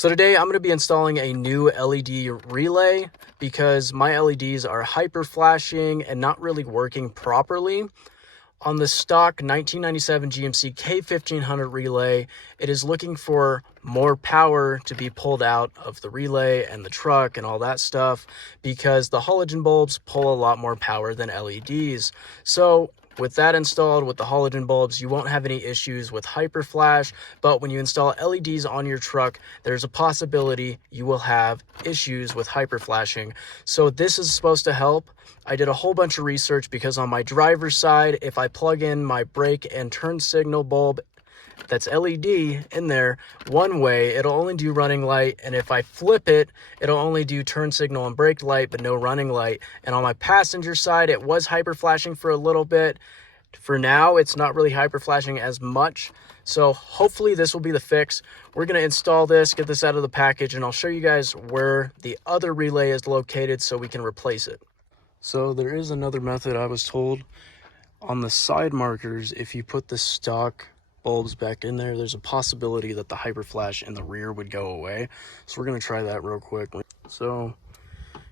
So today I'm going to be installing a new LED relay because my LEDs are hyper flashing and not really working properly. On the stock 1997 GMC K1500 relay, it is looking for more power to be pulled out of the relay and the truck and all that stuff because the halogen bulbs pull a lot more power than LEDs. So with that installed, with the halogen bulbs, you won't have any issues with hyper flash, but when you install LEDs on your truck, there's a possibility you will have issues with hyper flashing. So this is supposed to help. I did a whole bunch of research because on my driver's side, if I plug in my brake and turn signal bulb that's LED in there one way, it'll only do running light, and if I flip it, it'll only do turn signal and brake light but no running light. And on my passenger side, it was hyper flashing for a little bit. For now, it's not really hyper flashing as much, so hopefully this will be the fix. We're going to install this, get this out of the package, and I'll show you guys where the other relay is located so we can replace it. So there is another method I was told. On the side markers, if you put the stock bulbs back in there, there's a possibility that the hyper flash in the rear would go away. So we're going to try that real quick. So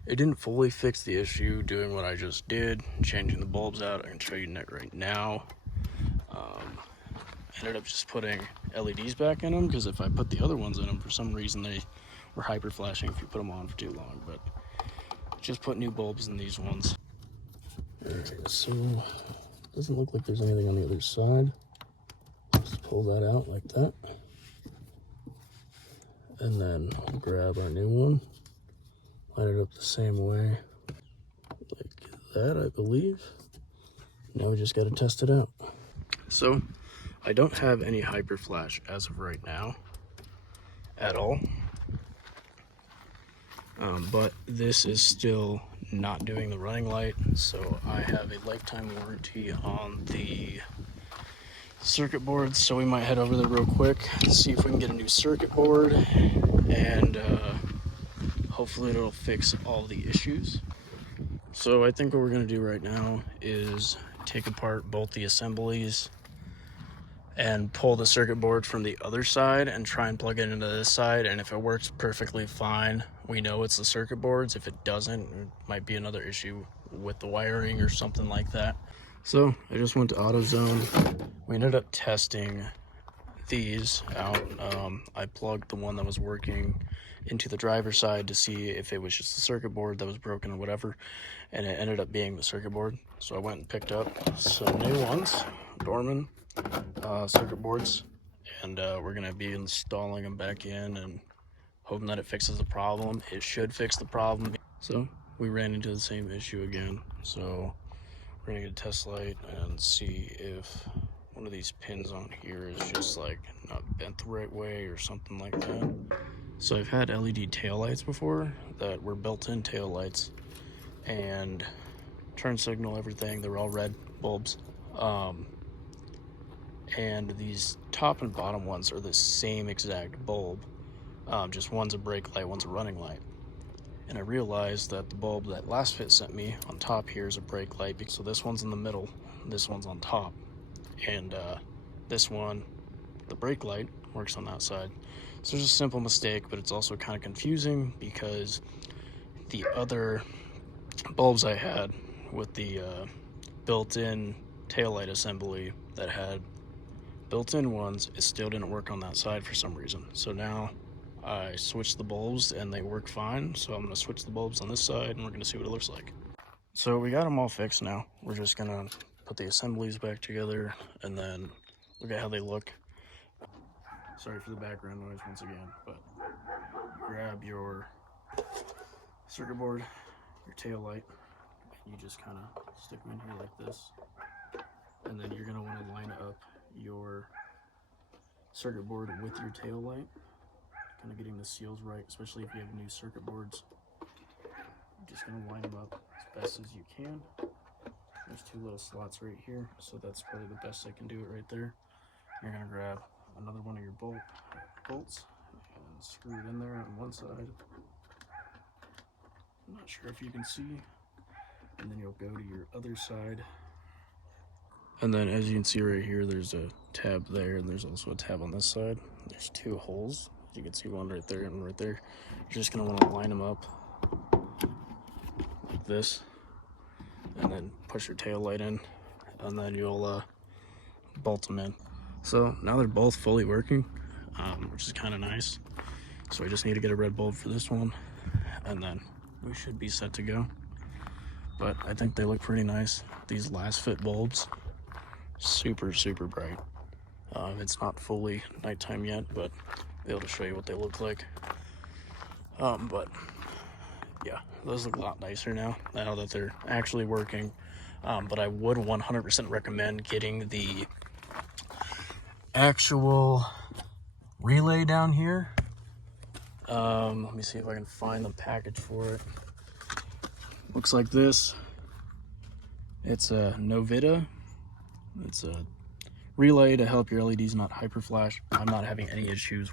it didn't fully fix the issue doing what I just did, changing the bulbs out. I can show you that right now. Ended up just putting LEDs back in them because if I put the other ones in them, for some reason they were hyper flashing if you put them on for too long. But just put new bulbs in these ones. Alright, so it doesn't look like there's anything on the other side. Just pull that out like that. And then I'll grab our new one. Line it up the same way. Like that, I believe. Now we just got to test it out. So I don't have any hyper flash as of right now at all. But this is still not doing the running light, so I have a lifetime warranty on the circuit boards, so we might head over there real quick, see if we can get a new circuit board, and hopefully it'll fix all the issues. So I think what we're going to do right now is take apart both the assemblies and pull the circuit board from the other side and try and plug it into this side, and if it works perfectly fine, we know it's the circuit boards. If it doesn't, it might be another issue with the wiring or something like that. So I just went to AutoZone. We ended up testing these out. I plugged the one that was working into the driver's side to see if it was just the circuit board that was broken or whatever, and it ended up being the circuit board. So I went and picked up some new ones, Dorman circuit boards, and we're going to be installing them back in and hoping that it fixes the problem. It should fix the problem. So we ran into the same issue again, so we're going to get a test light and see if one of these pins on here is just like not bent the right way or something like that. So I've had LED taillights before that were built-in taillights, and turn signal, everything, they were all red bulbs. And these top and bottom ones are the same exact bulb, just one's a brake light, one's a running light. And I realized that the bulb that Lasfit sent me on top here is a brake light, so this one's in the middle, this one's on top, and this one, the brake light, works on that side. So it's a simple mistake, but it's also kind of confusing because the other bulbs I had with the built-in taillight assembly that had built-in ones, it still didn't work on that side for some reason. So now I switched the bulbs and they work fine, so I'm going to switch the bulbs on this side and we're going to see what it looks like. So we got them all fixed now. We're just going to put the assemblies back together and then look at how they look. Sorry for the background noise once again, but grab your circuit board, your tail light, and you just kind of stick them in here like this, and then you're going to want to line up your circuit board with your tail light, kind of getting the seals right, especially if you have new circuit boards. You're just going to line them up as best as you can. There's two little slots right here, so that's probably the best I can do it right there. You're going to grab another one of your bolts and screw it in there on one side. I'm not sure if you can see. And then you'll go to your other side. And then as you can see right here, there's a tab there, and there's also a tab on this side. There's two holes You can see one right there and right there. You're just gonna want to line them up like this, and then push your tail light in, and then you'll bolt them in. So now they're both fully working, which is kind of nice. So we just need to get a red bulb for this one, and then we should be set to go. But I think they look pretty nice. These Lasfit bulbs, super bright. It's not fully nighttime yet, but I'll be able to show you what they look like. But yeah, those look a lot nicer now that they're actually working. But I would 100% recommend getting the actual relay down here. Let me see if I can find the package for it. Looks like this. It's a Novita. It's a relay to help your LEDs not hyper flash. I'm not having any issues